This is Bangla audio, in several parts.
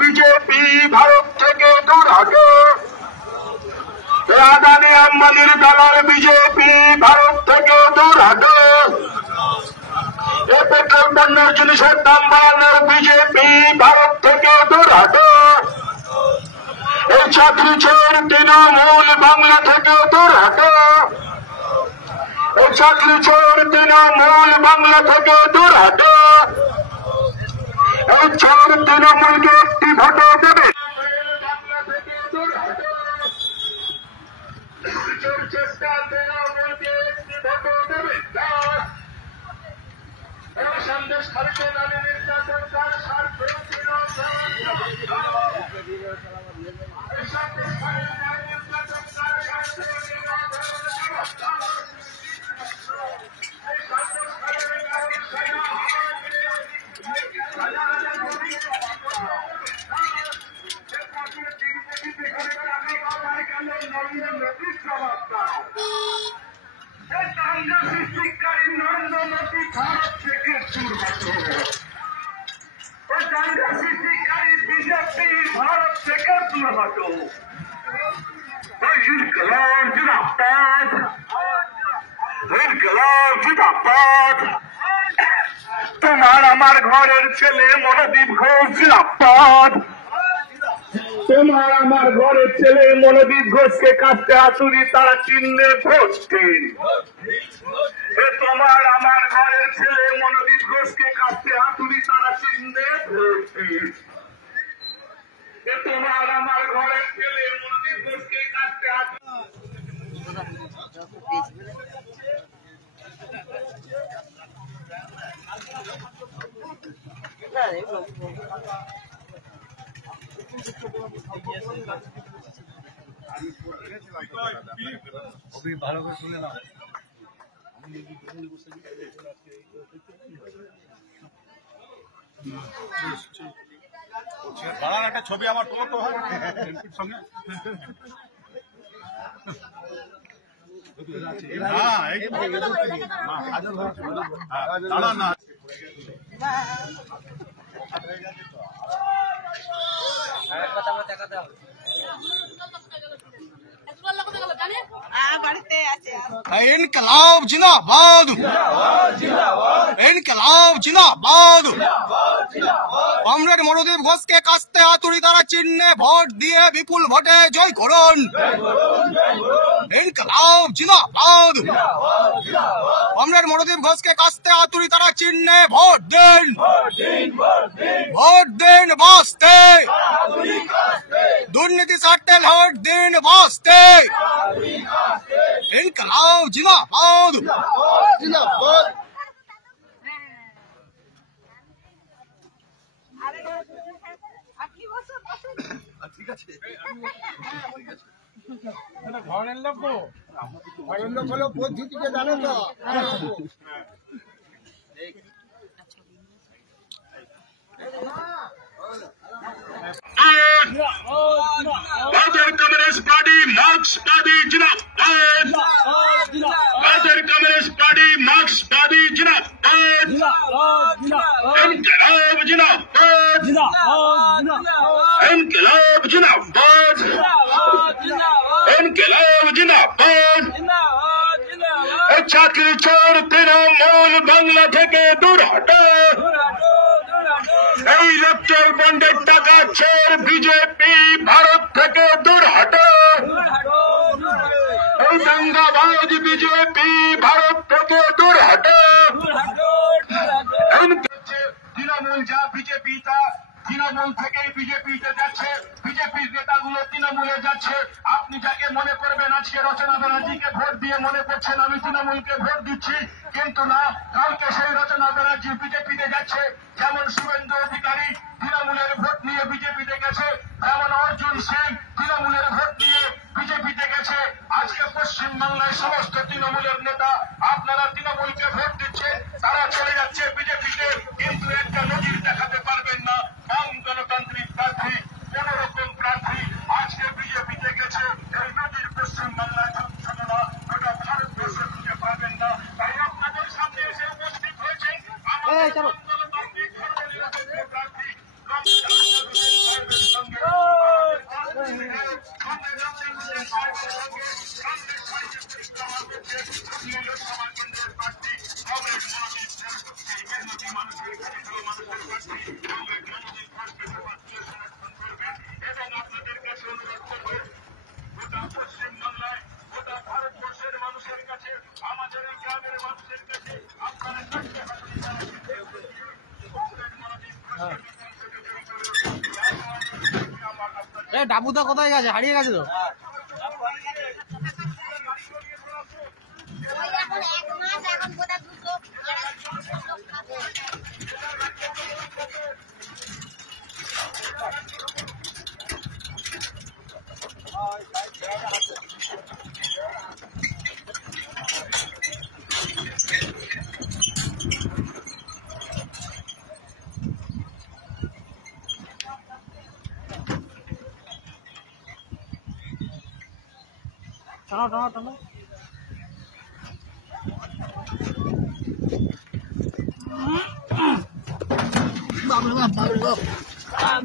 বিজেপি ভারত থেকে দূর হটো। আদানি আম্বানির দলের বিজেপি ভারত থেকে দূর হটো। পেট্রোল পণ্যের জিনিসের দাম বাড়ানোর বিজেপি ভারত থেকে দূর হটো। এই চাকরি চোর তৃণমূল বাংলা থেকে দূর হটো। এই চাকরি চোর তৃণমূল বাংলা থেকে দূর হটো। এই চোর তৃণমূলকে একটি ভোটও দেবে। চেষ্টা তৃণমূলকে একটি ভোটও দেবে। সন্দেশ খালিতে নামে নির্যাতন তার স্বার্থ সৃষ্টিকারী নরেন্দ্র মোদী ভারত থেকে দূর হটো। দাঙ্গা সৃষ্টিকারী বিজেপি ভারত থেকে দূর হটো। ইনকলাব জিন্দাবাদ, ইনকলাব জিন্দাবাদ। তোমার আমার ঘরের ছেলে মনোদীপ ঘোষ জিন্দাবাদ। তোমার আমার ঘরের ছেলে মনোদীপ ঘোষকে কাটতে আসুরি তারা চিহ্নে ভোট দিন। তোমার আমার ঘরের ছেলে মনোদীপ ঘোষকে কাটতে আসুরি তারা চিহ্নে ভোট দিন। তোমার আমার ঘরের ছেলে মনোদীপ ঘোষকে কাটতে আসুরি। ভালো করে শুনে না একটা ছবি আমার তোমার তো হয় সঙ্গে না इनकलाब जिंदाबाद, इनकलाब जिंदाबाद। কমরেড মনোদীপ ঘোষকে কাস্তে হাতুড়ি তারা চিহ্নে ভোট দিয়ে বিপুল ভোটে জয় করুন। ইনকলাব জিন্দাবাদ। কমরেড মনোদীপ ঘোষকে কাস্তে হাতুড়ি তারা চিহ্নে ভোট দিন, ভোট দিন বাঁচতে। দুর্নীতি ছাড়তে ভোট দিন বাঁচতে। ইনকলাব জিন্দাবাদ, জিন্দাবাদ। ঠিক আছে ঘরের লোক, ঘরের লোক হলো পদ্ধতিকে জানো তো। কমিউনিস্ট পার্টি মার্ক্সবাদী জিন্দাবাদ, কমিউনিস্ট পার্টি মার্ক্সবাদী জিন্দাবাদ, ইনকলাব জিন্দাবাদ, ইনকলাব জিন্দাবাদ, ইনকলাব জিন্দাবাদ। চাকরি চোর তৃণমূল বাংলা থেকে দূর হটো। এই পেট্রোল বন্ডের টাকা চোর বিজেপি ভারত থেকে দূর হটো। এই দাঙ্গাবাজ বিজেপি ভারত থেকে দূর হটো। তৃণমূল যা বিজেপি তা তৃণমূল থেকেই বিজেপিতে যাচ্ছে, বিজেপির নেতাগুলো তৃণমূলে যাচ্ছে। আপনি যাকে মনে করবেন আজকে রচনা ব্যানার্জিকে ভোট দিয়ে মনে করছেন আমি তৃণমূলকে ভোট দিচ্ছি, কিন্তু না, কালকে সেই রচনা ব্যানার্জি বিজেপিতে যাচ্ছে। যেমন শুভেন্দু অধিকারী তৃণমূলের ভোট নিয়ে বিজেপিতে গেছে, যেমন অর্জুন সিং তৃণমূলের ভোট নিয়ে বিজেপিতে গেছে। আজকে পশ্চিমবাংলায় সমস্ত তৃণমূলের নেতা আপনারা তৃণমূলকে ভোট দিচ্ছেন, তারা চলে যাচ্ছে বিজেপিতে, কিন্তু একটা নজির দেখাতে পারবেন না। বাম গণতান্ত্রিক প্রার্থী, কোন রকম প্রার্থী আজকে বিজেপিতে গেছে, এই নজির পশ্চিমবাংলায় থাকবে না, গোটা ভারতবর্ষে খুঁজে পাবেন না। তাই আপনাদের সামনে এসে উপস্থিত হয়েছে আমার গণতান্ত্রিক প্রার্থী পশ্চিমবাংলায় গোটা ভারতবর্ষের মানুষের কাছে আমাদের এই গ্রামের মানুষের কাছে আপনারা ডাবুদা কোথায় গেছে? হারিয়ে গেছে তো। টানো টানো টানো।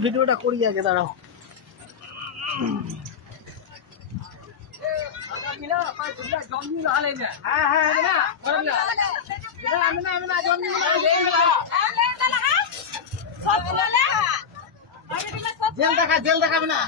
ভিডিওটা করি আগে, দাঁড়াও। জেল দেখাবে না।